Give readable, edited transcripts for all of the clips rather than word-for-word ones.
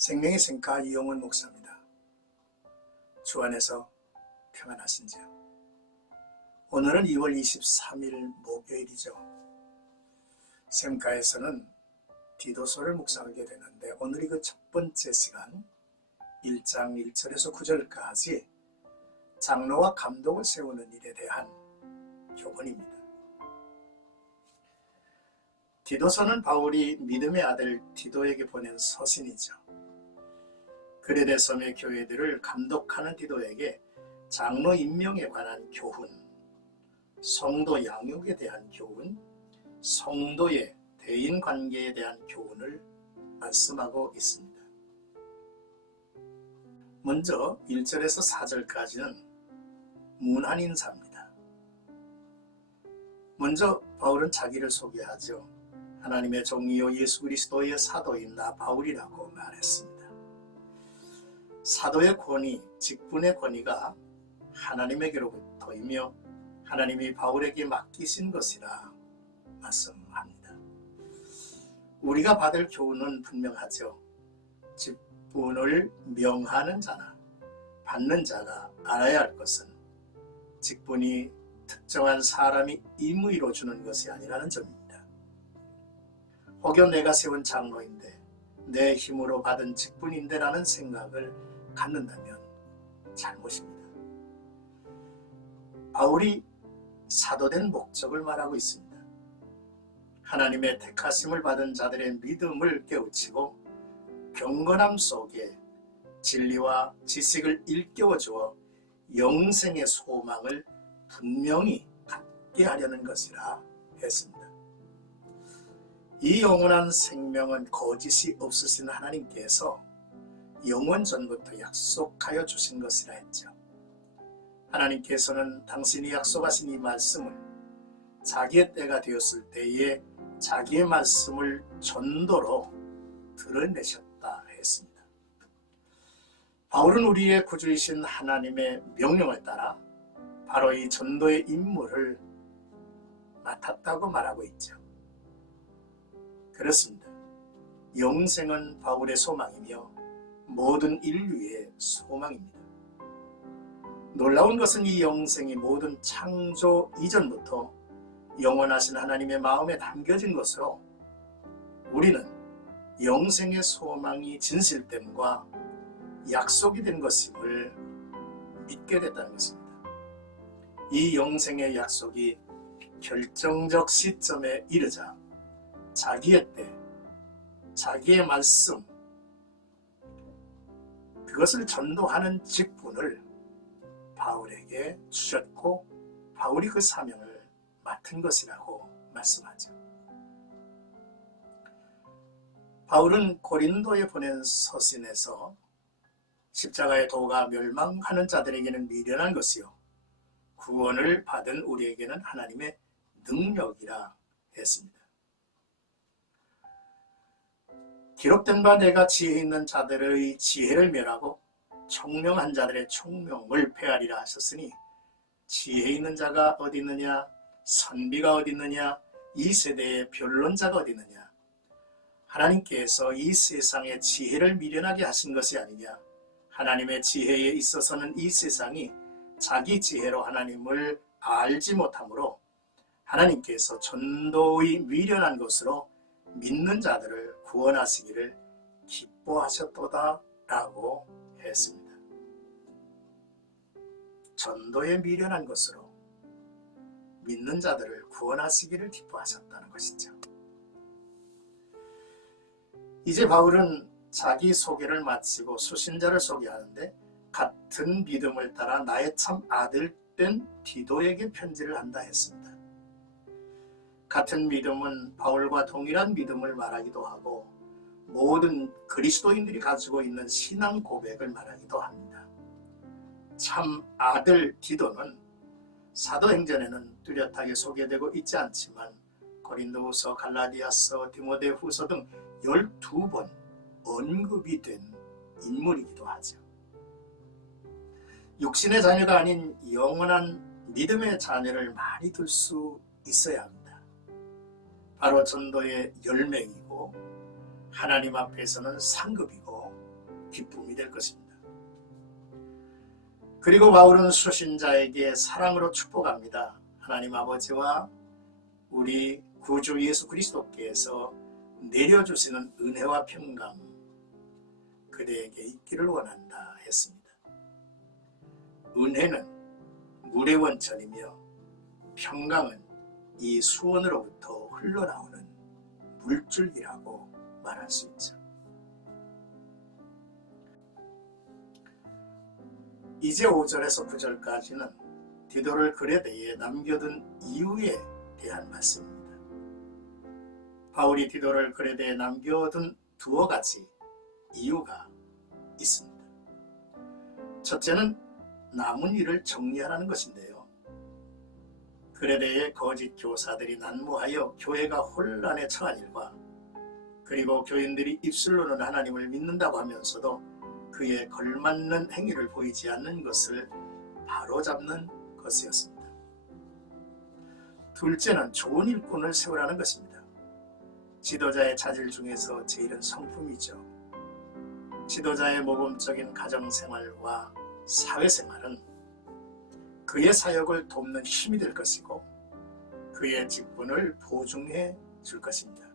생명의 생가 이용훈 목사입니다. 주 안에서 평안하신지요? 오늘은 2월 23일 목요일이죠. 생가에서는 디도서를 묵상하게 되는데 오늘이 그 첫 번째 시간 1장 1절에서 9절까지 장로와 감독을 세우는 일에 대한 교훈입니다. 디도서는 바울이 믿음의 아들 디도에게 보낸 서신이죠. 그레데 섬의 교회들을 감독하는 디도에게 장로 임명에 관한 교훈, 성도 양육에 대한 교훈, 성도의 대인관계에 대한 교훈을 말씀하고 있습니다. 먼저 1절에서 4절까지는 문안 인사입니다. 먼저 바울은 자기를 소개하죠. 하나님의 종이요 예수 그리스도의 사도인 나 바울이라고 말했습니다. 사도의 권위, 직분의 권위가 하나님에게로부터이며 하나님이 바울에게 맡기신 것이라 말씀합니다. 우리가 받을 교훈은 분명하죠. 직분을 명하는 자나 받는 자가 알아야 할 것은 직분이 특정한 사람이 임의로 주는 것이 아니라는 점입니다. 혹여 내가 세운 장로인데 내 힘으로 받은 직분인데 라는 생각을 갖는다면 잘못입니다. 바울이 사도된 목적을 말하고 있습니다. 하나님의 택하심을 받은 자들의 믿음을 깨우치고 경건함 속에 진리와 지식을 일깨워주어 영생의 소망을 분명히 갖게 하려는 것이라 했습니다. 이 영원한 생명은 거짓이 없으신 하나님께서 영원 전부터 약속하여 주신 것이라 했죠. 하나님께서는 당신이 약속하신 이 말씀을 자기의 때가 되었을 때에 자기의 말씀을 전도로 드러내셨다 했습니다. 바울은 우리의 구주이신 하나님의 명령을 따라 바로 이 전도의 임무를 맡았다고 말하고 있죠. 그렇습니다. 영생은 바울의 소망이며 모든 인류의 소망입니다. 놀라운 것은 이 영생이 모든 창조 이전부터 영원하신 하나님의 마음에 담겨진 것으로 우리는 영생의 소망이 진실됨과 약속이 된 것임을 믿게 됐다는 것입니다. 이 영생의 약속이 결정적 시점에 이르자 자기의 때, 자기의 말씀, 그것을 전도하는 직분을 바울에게 주셨고 바울이 그 사명을 맡은 것이라고 말씀하죠. 바울은 고린도에 보낸 서신에서 십자가의 도가 멸망하는 자들에게는 미련한 것이요 구원을 받은 우리에게는 하나님의 능력이라 했습니다. 기록된 바 내가 지혜 있는 자들의 지혜를 멸하고 총명한 자들의 총명을 폐하리라 하셨으니 지혜 있는 자가 어디 있느냐, 선비가 어디 있느냐, 이 세대의 변론자가 어디 있느냐. 하나님께서 이 세상의 지혜를 미련하게 하신 것이 아니냐. 하나님의 지혜에 있어서는 이 세상이 자기 지혜로 하나님을 알지 못하므로 하나님께서 전도의 미련한 것으로 믿는 자들을 구원하시기를 기뻐하셨도다 라고 했습니다. 전도에 미련한 것으로 믿는 자들을 구원하시기를 기뻐하셨다는 것이죠. 이제 바울은 자기 소개를 마치고 수신자를 소개하는데 같은 믿음을 따라 나의 참 아들 된 디도에게 편지를 한다 했습니다. 같은 믿음은 바울과 동일한 믿음을 말하기도 하고 모든 그리스도인들이 가지고 있는 신앙 고백을 말하기도 합니다. 참 아들 디도는 사도행전에는 뚜렷하게 소개되고 있지 않지만 고린도후서, 갈라디아서, 디모데후서 등 12번 언급이 된 인물이기도 하죠. 육신의 자녀가 아닌 영원한 믿음의 자녀를 많이 둘 수 있어야 합니다. 바로 전도의 열매이고 하나님 앞에서는 상급이고 기쁨이 될 것입니다. 그리고 바울은 수신자에게 사랑으로 축복합니다. 하나님 아버지와 우리 구주 예수 그리스도께서 내려주시는 은혜와 평강 그대에게 있기를 원한다 했습니다. 은혜는 물의 원천이며 평강은 이 수원으로부터 흘러나오는 물줄기라고 말할 수 있죠. 이제 5절에서 9절까지는 디도를 그레데에 남겨둔 이유에 대한 말씀입니다. 바울이 디도를 그레데에 남겨둔 두어 가지 이유가 있습니다. 첫째는 남은 일을 정리하라는 것인데요. 그레데의 거짓 교사들이 난무하여 교회가 혼란에 처한 일과 그리고 교인들이 입술로는 하나님을 믿는다고 하면서도 그에 걸맞는 행위를 보이지 않는 것을 바로잡는 것이었습니다. 둘째는 좋은 일꾼을 세우라는 것입니다. 지도자의 자질 중에서 제일은 성품이죠. 지도자의 모범적인 가정생활과 사회생활은 그의 사역을 돕는 힘이 될 것이고 그의 직분을 보증해 줄 것입니다.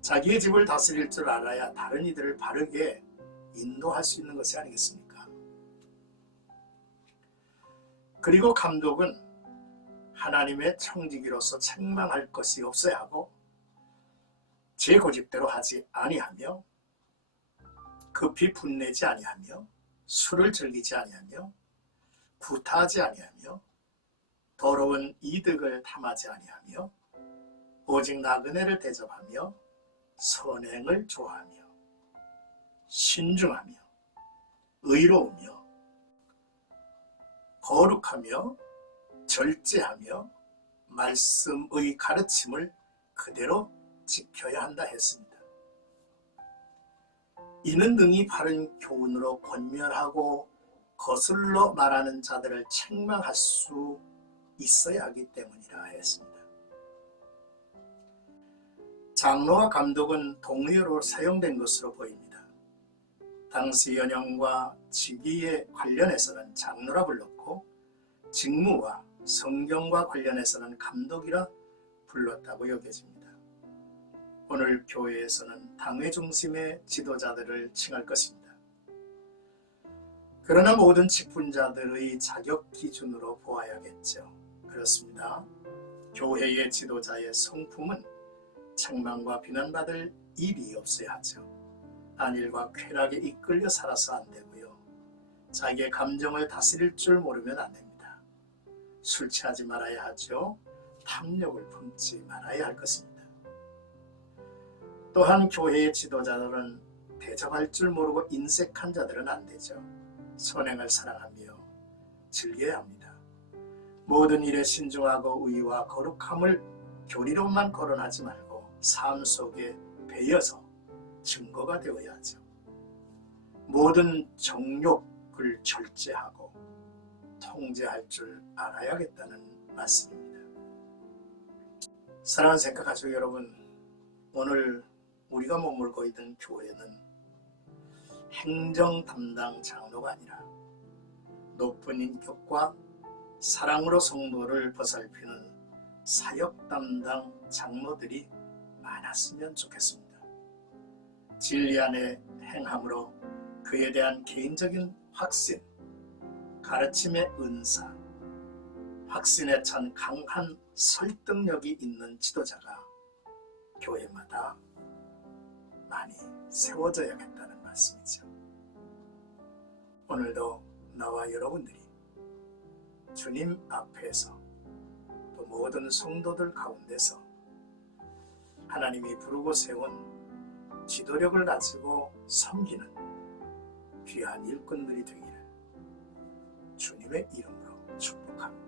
자기의 집을 다스릴 줄 알아야 다른 이들을 바르게 인도할 수 있는 것이 아니겠습니까? 그리고 감독은 하나님의 청지기로서 책망할 것이 없어야 하고 제 고집대로 하지 아니하며 급히 분내지 아니하며 술을 즐기지 아니하며 구타하지 아니하며 더러운 이득을 탐하지 아니하며 오직 나그네를 대접하며 선행을 좋아하며 신중하며 의로우며 거룩하며 절제하며 말씀의 가르침을 그대로 지켜야 한다 했습니다. 이는 능히 바른 교훈으로 권면하고 거슬러 말하는 자들을 책망할 수 있어야 하기 때문이라 했습니다. 장로와 감독은 동의어로 사용된 것으로 보입니다. 당시 연영과 직위에 관련해서는 장로라 불렀고 직무와 성경과 관련해서는 감독이라 불렀다고 여겨집니다. 오늘 교회에서는 당회 중심의 지도자들을 칭할 것입니다. 그러나 모든 직분자들의 자격 기준으로 보아야겠죠. 그렇습니다. 교회의 지도자의 성품은 책망과 비난받을 일이 없어야 하죠. 안일과 쾌락에 이끌려 살아서 안 되고요. 자기의 감정을 다스릴 줄 모르면 안 됩니다. 술 취하지 말아야 하죠. 탐욕을 품지 말아야 할 것입니다. 또한 교회의 지도자들은 대접할 줄 모르고 인색한 자들은 안 되죠. 선행을 사랑하며 즐겨야 합니다. 모든 일에 신중하고 의와 거룩함을 교리로만 거론하지 말고 삶 속에 배어서 증거가 되어야 하죠. 모든 정욕을 절제하고 통제할 줄 알아야겠다는 말씀입니다. 사랑하는 생각하시고 여러분, 오늘 우리가 머물고 있는 교회는 행정 담당 장로가 아니라 높은 인격과 사랑으로 성도를 보살피는 사역 담당 장로들이 많았으면 좋겠습니다. 진리 안에 행함으로 그에 대한 개인적인 확신, 가르침의 은사, 확신에 찬 강한 설득력이 있는 지도자가 교회마다 많이 세워져야겠다는 말씀이죠. 오늘도 나와 여러분들이 주님 앞에서 또 모든 성도들 가운데서 하나님이 부르고 세운 지도력을 가지고 섬기는 귀한 일꾼들이 되기를 주님의 이름으로 축복합니다.